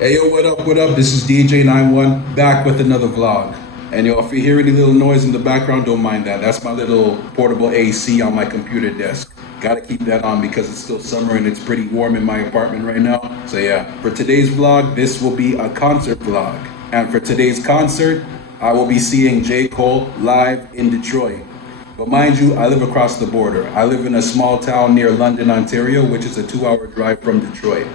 Hey yo, what up, what up? This is DJ91 back with another vlog. And yo, if you hear any little noise in the background, don't mind that. That's my little portable AC on my computer desk. Gotta keep that on because it's still summer and it's pretty warm in my apartment right now. So yeah, for today's vlog, this will be a concert vlog. And for today's concert, I will be seeing J. Cole live in Detroit. But mind you, I live across the border. I live in a small town near London, Ontario, which is a 2-hour drive from Detroit.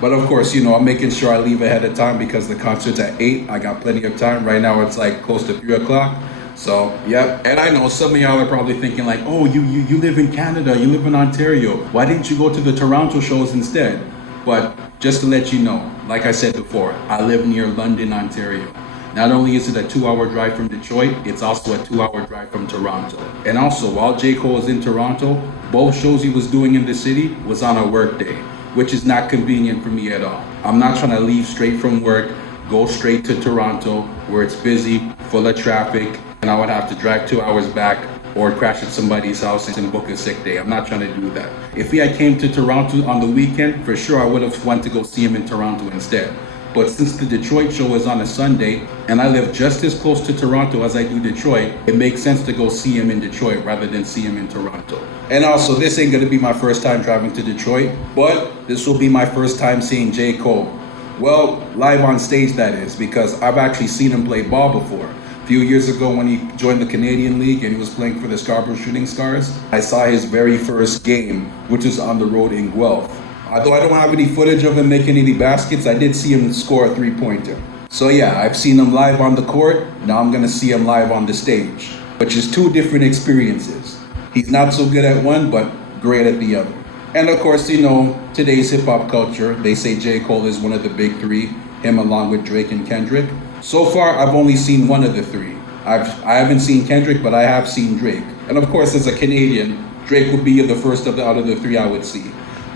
But of course, I'm making sure I leave ahead of time because the concert's at 8. I got plenty of time. Right now it's like close to 3 o'clock. So, yep. And I know some of y'all are probably thinking like, oh, you live in Canada, you live in Ontario. Why didn't you go to the Toronto shows instead? But just to let you know, like I said before, I live near London, Ontario. Not only is it a 2-hour drive from Detroit, it's also a 2-hour drive from Toronto. And also, while J. Cole is in Toronto, both shows he was doing in the city was on a work day, which is not convenient for me at all. I'm not trying to leave straight from work, go straight to Toronto, where it's busy, full of traffic, and I would have to drive 2 hours back or crash at somebody's house and book a sick day. I'm not trying to do that. If he had came to Toronto on the weekend, for sure I would have wanted to go see him in Toronto instead. But since the Detroit show is on a Sunday, and I live just as close to Toronto as I do Detroit, it makes sense to go see him in Detroit rather than see him in Toronto. And also, this ain't gonna be my first time driving to Detroit, but this will be my first time seeing J. Cole. Well, live on stage that is, because I've actually seen him play ball before. A few years ago when he joined the Canadian League and he was playing for the Scarborough Shooting Stars, I saw his very first game, which was on the road in Guelph. Although I don't have any footage of him making any baskets, I did see him score a three-pointer. So yeah, I've seen him live on the court, now I'm gonna see him live on the stage, which is two different experiences. He's not so good at one, but great at the other. And of course, today's hip-hop culture, they say J. Cole is one of the big three, him along with Drake and Kendrick. So far, I've only seen one of the three. I haven't seen Kendrick, but I have seen Drake. And of course, as a Canadian, Drake would be the first out of the three I would see.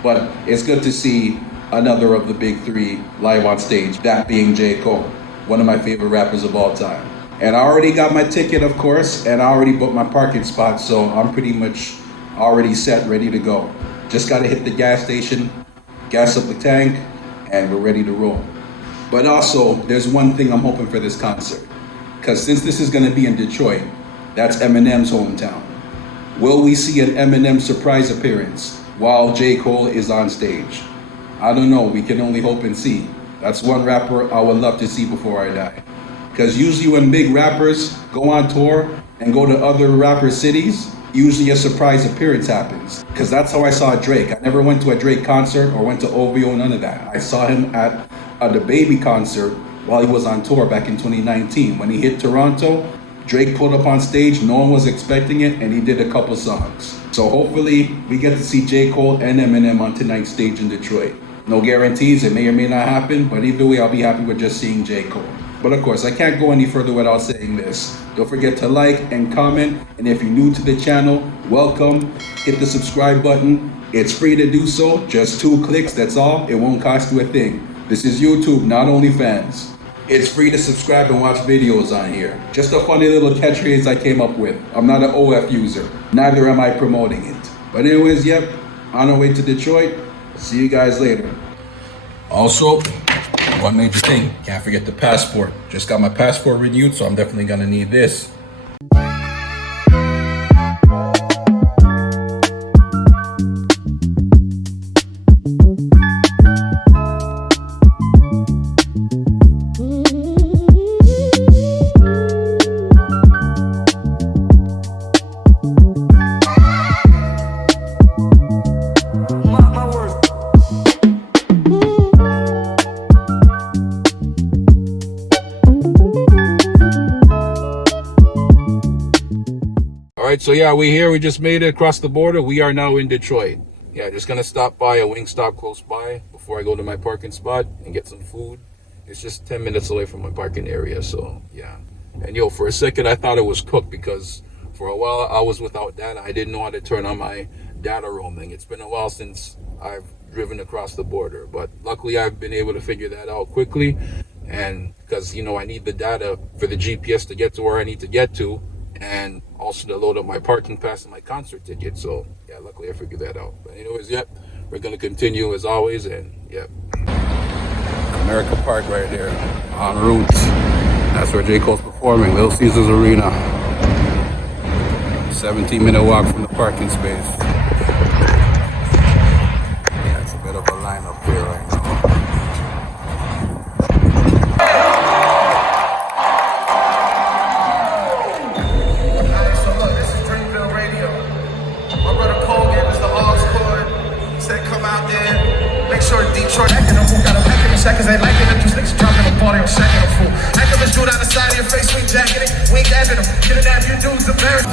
But it's good to see another of the big three live on stage, that being J. Cole, one of my favorite rappers of all time. And I already got my ticket, of course, and I already booked my parking spot, so I'm pretty much already set, ready to go. Just gotta hit the gas station, gas up the tank, and we're ready to roll. But also, there's one thing I'm hoping for this concert, because since this is gonna be in Detroit, that's Eminem's hometown. Will we see an Eminem surprise appearance while J. Cole is on stage? I don't know, we can only hope and see. That's one rapper I would love to see before I die. Because usually when big rappers go on tour and go to other rapper cities, usually a surprise appearance happens. Because that's how I saw Drake. I never went to a Drake concert or went to OVO, none of that. I saw him at the Baby concert while he was on tour back in 2019. When he hit Toronto, Drake pulled up on stage, no one was expecting it, and he did a couple songs. So hopefully we get to see J. Cole and Eminem on tonight's stage in Detroit. No guarantees, it may or may not happen, but either way I'll be happy with just seeing J. Cole. But of course, I can't go any further without saying this. Don't forget to like and comment, and if you're new to the channel, welcome. Hit the subscribe button. It's free to do so, just 2 clicks, that's all. It won't cost you a thing. This is YouTube, not OnlyFans. It's free to subscribe and watch videos on here. Just a funny little catchphrase I came up with. I'm not an OF user, neither am I promoting it. But anyways, yep, on our way to Detroit. See you guys later. Also, one major thing, can't forget the passport. Just got my passport renewed, so I'm definitely gonna need this. So yeah, we're here. We just made it across the border. We are now in Detroit. Yeah, just gonna stop by a wing stop close by before I go to my parking spot and get some food. It's just 10 minutes away from my parking area, so yeah. And yo, for a second I thought it was cooked because for a while I was without data. I didn't know how to turn on my data roaming. It's been a while since I've driven across the border, but luckily I've been able to figure that out quickly. And because I need the data for the GPS to get to where I need to get to, and also to load up my parking pass and my concert ticket. So yeah, luckily I figured that out. But anyways, yep, we're gonna continue as always, and yep. America Park right there, en route. That's where J. Cole's performing, Little Caesars Arena. 17-minute walk from the parking space. That's a bit of a lineup here right now. So look, this is Dreamville Radio. My brother Cole gave us the aux cord. Said come out there, make sure Detroit acting a fool. Got a pack in the seconds, they liking it. These niggas dropping the party on second a fool. Act up and shoot out the side of your face, we jacking it. We ain't dabbing them. Get it out, you dudes embarrassed.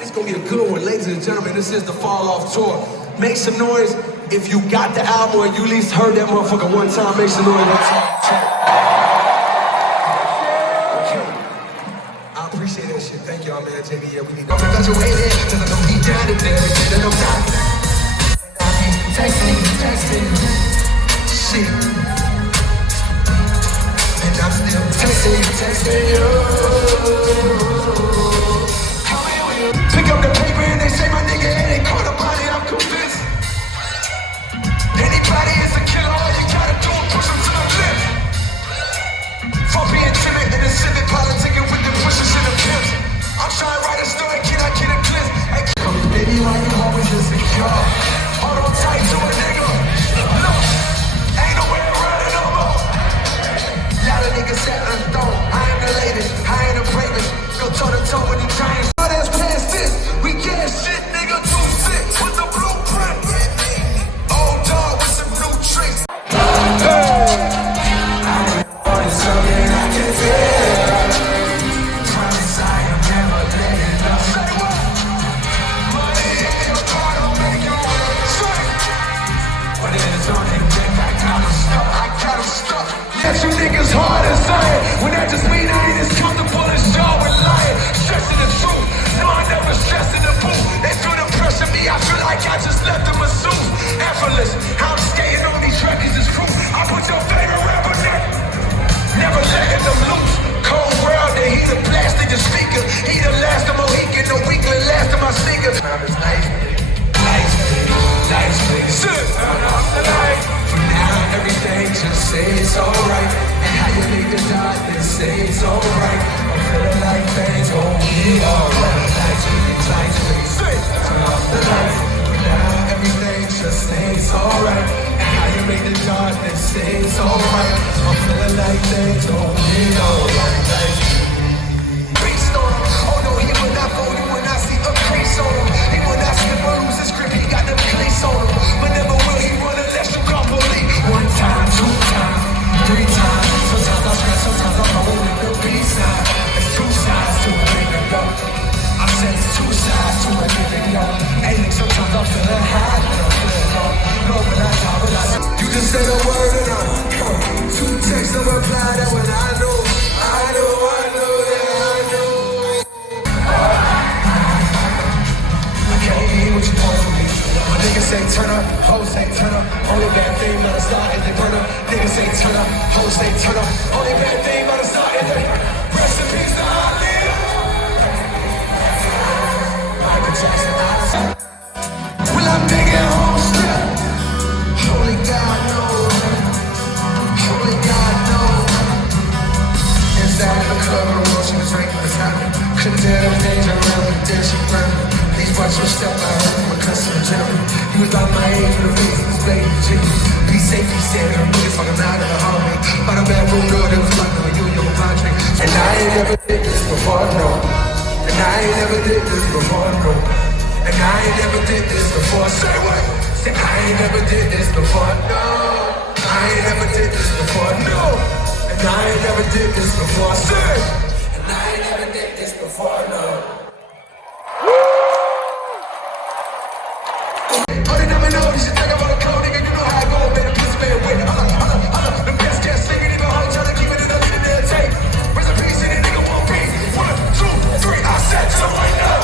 It's gonna be a good one, ladies and gentlemen. This is the Fall Off Tour. Make some noise if you got the album or you at least heard that motherfucker one time. Make some noise. Okay. I appreciate that shit. Thank y'all, man. JB, yeah, we need to your way there. Cause I know deep down in there, everything that I'm texting. Shit. And I'm still texting you. Pick up the paper and they say my nigga ain't caught a body, I'm convinced. Anybody is a killer, all you gotta do is push them to the lift. For being timid and a civic politicking with the pushes and the pimps. I'm trying to write a story, can I get a glimpse? Hey, baby, why you always insecure? Hold on tight to a nigga. Look, ain't no way around it no more. Lot of niggas set unthrown. I ain't the latest, I ain't a bravest. Go toe to toe when you trying. We can't shit, nigga, 2-6 with the blueprint. Old dog with some new tricks. Something I can feel. Promise I am never letting up. Say what? Money in your car don't make you straight. But it is on the deck, I gotta stop. That you niggas hard as iron. When that just mean I ain't as comfortable as y'all with lying. Stressing the truth. No, I never stress in the booth. They feel the pressure me, I feel like I just left the masseuse. Effortless, how I'm skating on these records is proof. I put your favorite rapper neck. Never letting them loose. Cold world, they heat a blast in your speaker. He the last of Mohican, no weakling, last of my sneakers. Time is nice, please. Turn off the light. For now, everything just say it's alright. And how you make the darkness say it's alright. I'm feeling like things gon' be alright. Lights, please. Turn off the lights. For now, everything just say it's alright. And how you make the darkness say it's alright. I'm feeling like things gon' be alright. Beast on him. Oh no, he will not fold you when I see a crease on him. He will not slip or lose his grip. He got them cleats on him. But never will he run unless you call police. 1 time, 2 times, 3 times. Sometimes I stress, sometimes I'm holding the peace sign. It's 2 sides to a video. I said it's 2 sides to a video. Hey, sometimes I'm feeling high, and I'm feeling low. No, when I talk, you just say the word and I'm 2 texts to reply that when I know that I know. I can't hear what you want from me. My niggas say turn up, hoes say turn up. Only bad thing about to start is they burn up. Niggas say turn up, hoes say turn up. Only bad thing about to start is they rest in peace to Ali. Michael Jackson, well, I'm digging home still. Holy God knows. Holy God knows. Inside the club, the world she was drinking was happening. Couldn't tell them things around me, then she ran. These watch your step, I heard from a customer gentleman. He was about my age with a face, he was blading the chicken. Be safe, he said, her niggas fucking out in the hallway. By the bathroom door, there was like a yo-yo body. And I ain't never did this before, no. And I ain't never did this before, no. And I ain't never did this before. Say what? Say I ain't never did this before, no. I ain't never did this before, no. And I ain't never did this before, say. And I ain't never did this before, no. All the dummy know you should think about a code, nigga. You know how I go, man. Please bear with it. The best can't sing it, even hard trying to keep it in their tape. Rest in peace, and the nigga won't be. 1, 2, 3, I said so right now.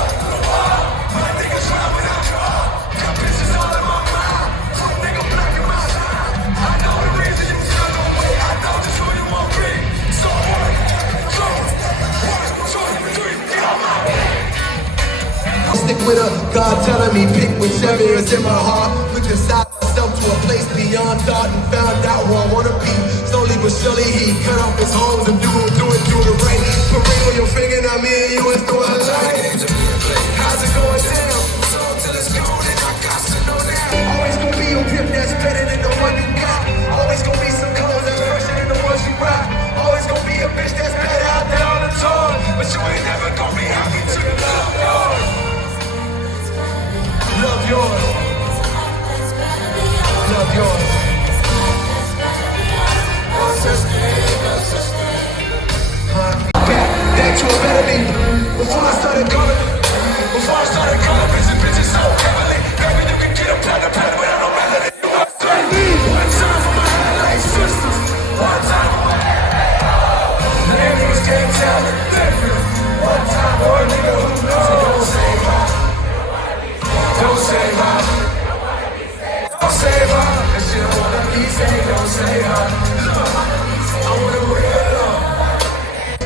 My niggas ride when I drive. Got bitches all in my mind. Fuck nigga black in my eye. I know the reason you feel no way. I know just who you won't be. So 1, 2, 1, 2, 3, get on my way. Stick with her, God telling me pick whichever is in my heart. Look inside myself to a place beyond thought and found out where I wanna be. Slowly but surely he cut off his hoes and do it right. Put ring on your finger, now me and you is going like. How's it going down? So till it's gone and I got to know now. Always gonna be a pimp that's better than the one you got. Always gonna be some clothes that's fresher than the ones you rock. Always gonna be a bitch that's better out there on the tour. But you ain't never gonna be happy till you love yours. Love yours. Love yours. No such thing, no such thing. Back to a better me. Before I started calling bitches so heavily. Baby, you can get a platinum without no melody. You must say one time for my LA sisters. One time for my the niggas can't tell the difference. One time for a nigga who knows. So don't say my. Don't say her. Don't say her. And she don't wanna be saved. Don't say her. Look, I want a real love.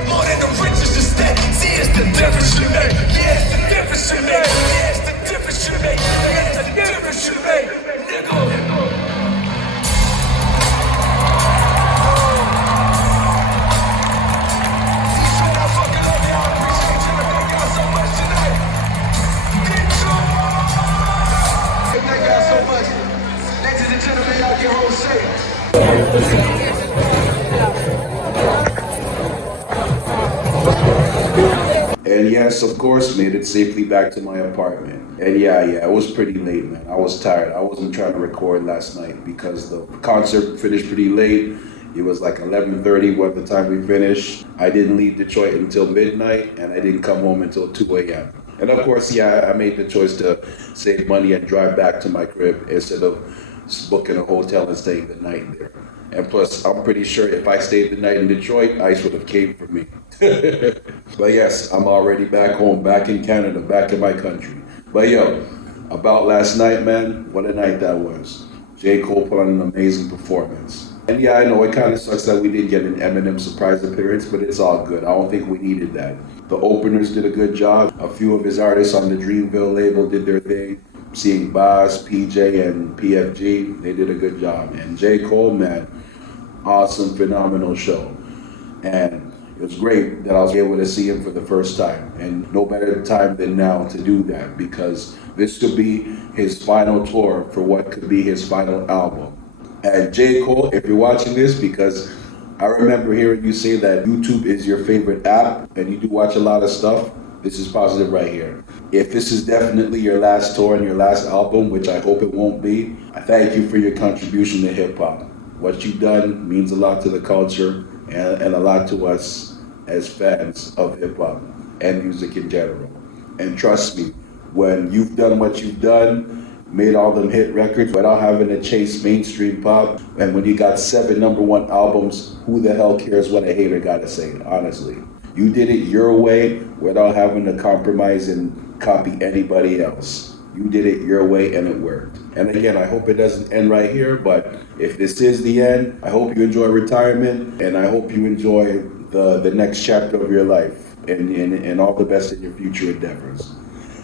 More than the riches just that. See, it's the difference you make. Yeah, it's the difference you make. Yeah, it's the difference you make. Yeah, it's the difference you make. Nigga. And yes, of course, made it safely back to my apartment. And yeah, it was pretty late, man. I was tired. I wasn't trying to record last night because the concert finished pretty late. It was like 11:30 by the time we finished. I didn't leave Detroit until midnight, and I didn't come home until 2 a.m. And of course, I made the choice to save money and drive back to my crib instead of booking a hotel and staying the night there. And plus, I'm pretty sure if I stayed the night in Detroit, ICE would have came for me. But yes, I'm already back home, back in Canada, back in my country. But yo, about last night, man, what a night that was. J. Cole put on an amazing performance. And yeah, I know it kind of sucks that we didn't get an Eminem surprise appearance, but it's all good. I don't think we needed that. The openers did a good job. A few of his artists on the Dreamville label did their thing. Seeing Boss, PJ, and PFG, they did a good job. And J. Cole, man, awesome, phenomenal show. And it was great that I was able to see him for the first time. And no better time than now to do that, because this could be his final tour for what could be his final album. And J. Cole, if you're watching this, because I remember hearing you say that YouTube is your favorite app and you do watch a lot of stuff, this is positive right here. If this is definitely your last tour and your last album, which I hope it won't be, I thank you for your contribution to hip hop. What you've done means a lot to the culture and a lot to us as fans of hip hop and music in general. And trust me, when you've done what you've done, made all them hit records without having to chase mainstream pop, and when you got 7 #1 albums, who the hell cares what a hater gotta say, honestly. You did it your way without having to compromise and copy anybody else. You did it your way and it worked. And again, I hope it doesn't end right here, but if this is the end, I hope you enjoy retirement and I hope you enjoy the next chapter of your life and all the best in your future endeavors.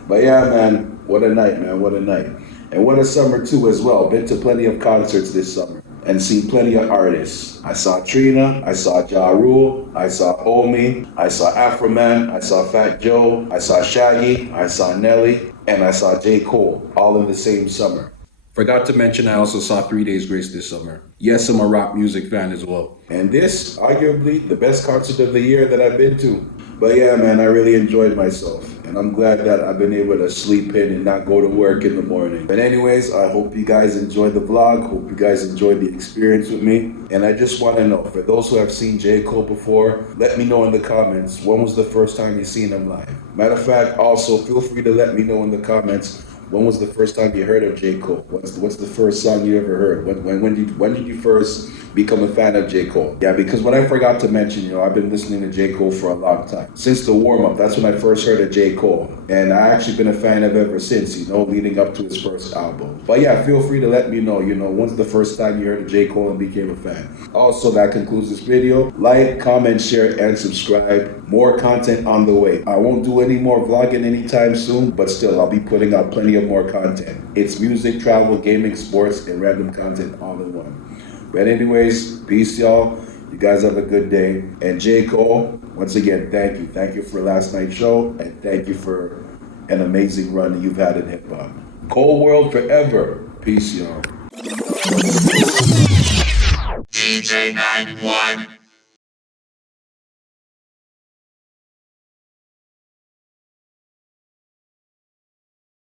But yeah, man, what a night, man, what a night. And what a summer too as well. Been to plenty of concerts this summer and seen plenty of artists. I saw Trina, I saw Ja Rule, I saw Omi, I saw Afroman, I saw Fat Joe, I saw Shaggy, I saw Nelly, and I saw J. Cole, all in the same summer. Forgot to mention I also saw 3 Days Grace this summer. Yes, I'm a rap music fan as well. And this, arguably, the best concert of the year that I've been to. But yeah, man, I really enjoyed myself. And I'm glad that I've been able to sleep in and not go to work in the morning. But anyways, I hope you guys enjoyed the vlog. Hope you guys enjoyed the experience with me. And I just want to know, for those who have seen J. Cole before, let me know in the comments, when was the first time you seen him live? Matter of fact, also, feel free to let me know in the comments, when was the first time you heard of J. Cole? What's the first song you ever heard? When did you first become a fan of J. Cole? Yeah, because what I forgot to mention, I've been listening to J. Cole for a long time. Since the warm-up, that's when I first heard of J. Cole. And I actually been a fan of ever since, leading up to his first album. But yeah, feel free to let me know, when's the first time you heard of J. Cole and became a fan. Also, that concludes this video. Like, comment, share, and subscribe. More content on the way. I won't do any more vlogging anytime soon, but still, I'll be putting out plenty of more content. It's music, travel, gaming, sports, and random content all in one. But anyways, peace, y'all. You guys have a good day. And J. Cole, once again, thank you. Thank you for last night's show, and thank you for an amazing run that you've had in hip-hop. Cole World forever. Peace, y'all. DJ 91.